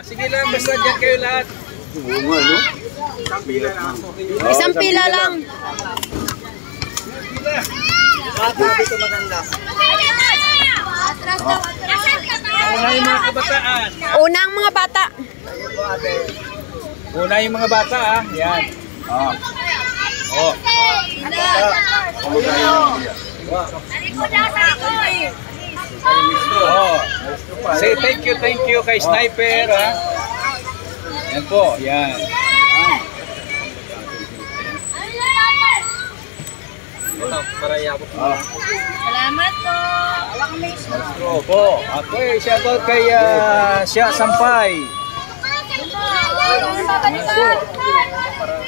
Sige lang, basta dyan kayo lahat. Isang pila lang. Dito maganda. Una yung mga kabataan. Unang mga bata. Una yung mga bata ah. Yan. Oh. Oh. Oh. Say thank you kay Sniper ah. Yan po, yan. Salamat po. Maestro po. Okay, shoutout kay Siya Sampay.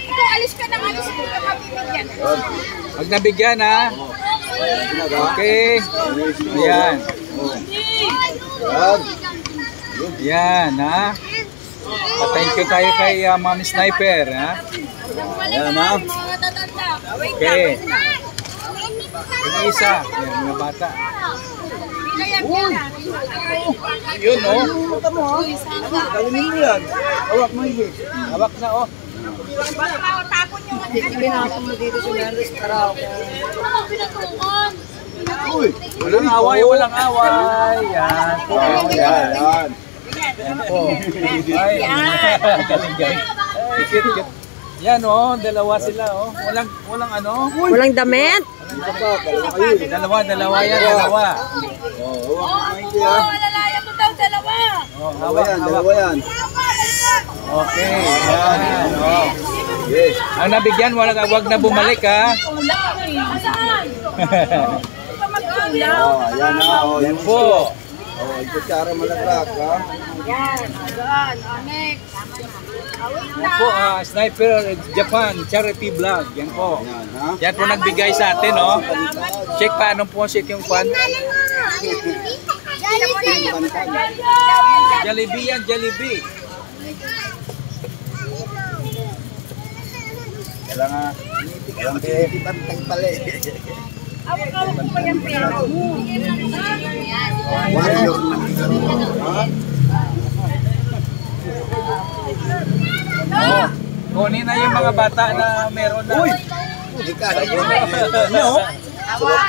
Ikaw alis ka ng alis ko ka mabibigyan. Pag nabigyan ha. Okay. Ayan. Ayan ha. Thank you tayo kay Mami Sniper ha. Ayan ha. Okay. Yung isa. Ayan, mga bata. Yun oh. Galimin mo yan. Hawak mo yun. Hawak na oh. Pinapon mo dito si Mendes para ako. Walang away, walang away. Yan po. Yan. Yan po. Ay, galing-galing. Cute. Yan oh, dalawa sila oh. Walang ano? Walang damit? Dalawa yan, dalawa. Malalaya mo daw dalawa. Oh, dalawa yan. Okay, yan. Oh. Yes. Ang nabigyan, wag na bumalik ha. Saan? Yan na, Yan po. kutsara malaglag, ha? Yan, doon. Next. Yan po, Sniper Japan Charity Vlog. Yan po. Yan, ha? Yan po nagbigay sa atin, oh. Check paano po check yung fan. Jollibee yan, Jollibee. Kailangan, pantag pala eh. Awak-awak mo pa yung pera mo. Warrior na. Oh, kunin na yung mga bata na meron na. Uy! Ika, Awak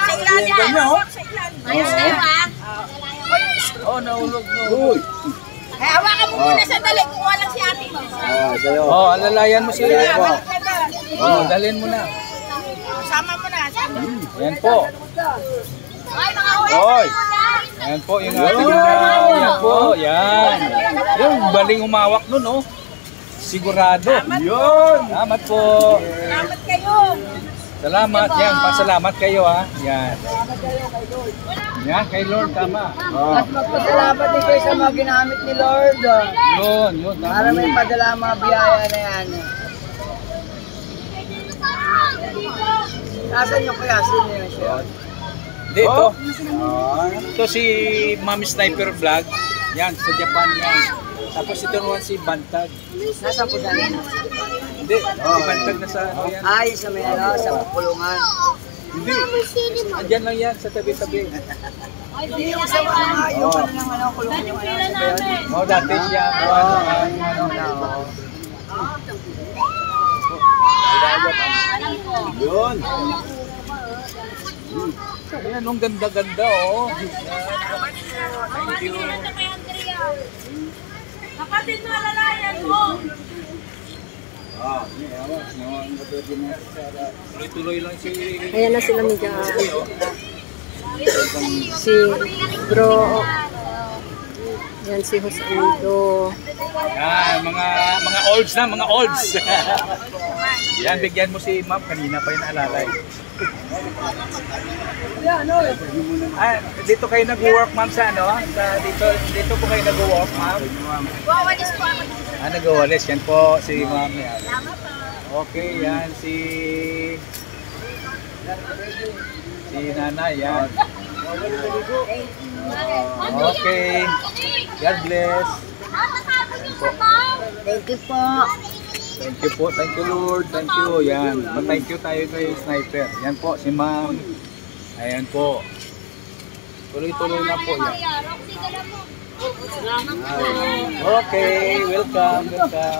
sa ilalim. Awak sa ilalim. Ayos na yun, ha? Oh, naulog no. Uy! Eh, hawakan mo muna sa dali. Kuha lang si ate mo. Sa'yo. Oh, alalayan mo sila. Oh, dalhin mo na. Sama mo na. Yan po. Ay, mga Hoy. Yan po yung ating yan po, yan. Yung baling umawak nun, oh. Sigurado. Yun. Salamat po. Salamat kayo. Salamat. Yan, pasalamat kayo, ha. Yan. Yan, kay Lord, tama. Oh. At magpasalamat din kayo sa mga ginamit ni Lord. Yun, tama. Para may padala ang mga biyaya na yan. Nasaan yung kaya? Sino yun siya? Dito. Ito si Mami Sniper Vlog. Yan, sa Japan yan. Tapos ito naman si Bantag. Nasaan po dyan? Hindi, si Bantag na sa ano yan. Ay, sa may ano, sa pulungan. Hindi. Andyan lang yan, sa tabi-tabi. Hindi yung sa mga ayaw ka na naman ang kulungan yung ano. Oh, dati siya. Yun. Ayan, ang ganda-ganda, oh. Thank you. Kapatid mo, alalayan mo. Tuloy-tuloy lang si... Ayan na sila Miguel. Si Bro. Yan si Josando. Yan, mga olds na, mga olds. Yan, bigyan mo si ma'am. Kanina pa yung naalalay. Dito kayo nag-work, ma'am, sa ano? Dito po kayo nag-work, ma'am? Wawalis po ako. Nag-walis. Yan po, si ma'am. Yan. Okay, yan, si nanay, yan. Okay. God bless. Thank you po. Thank you po. Thank you, Lord. Thank you. Yan. Thank you tayo kay Sniper. Yan po, si ma'am. Ayan po. Tuloy-tuloy na po yan. Okay, welcome, welcome.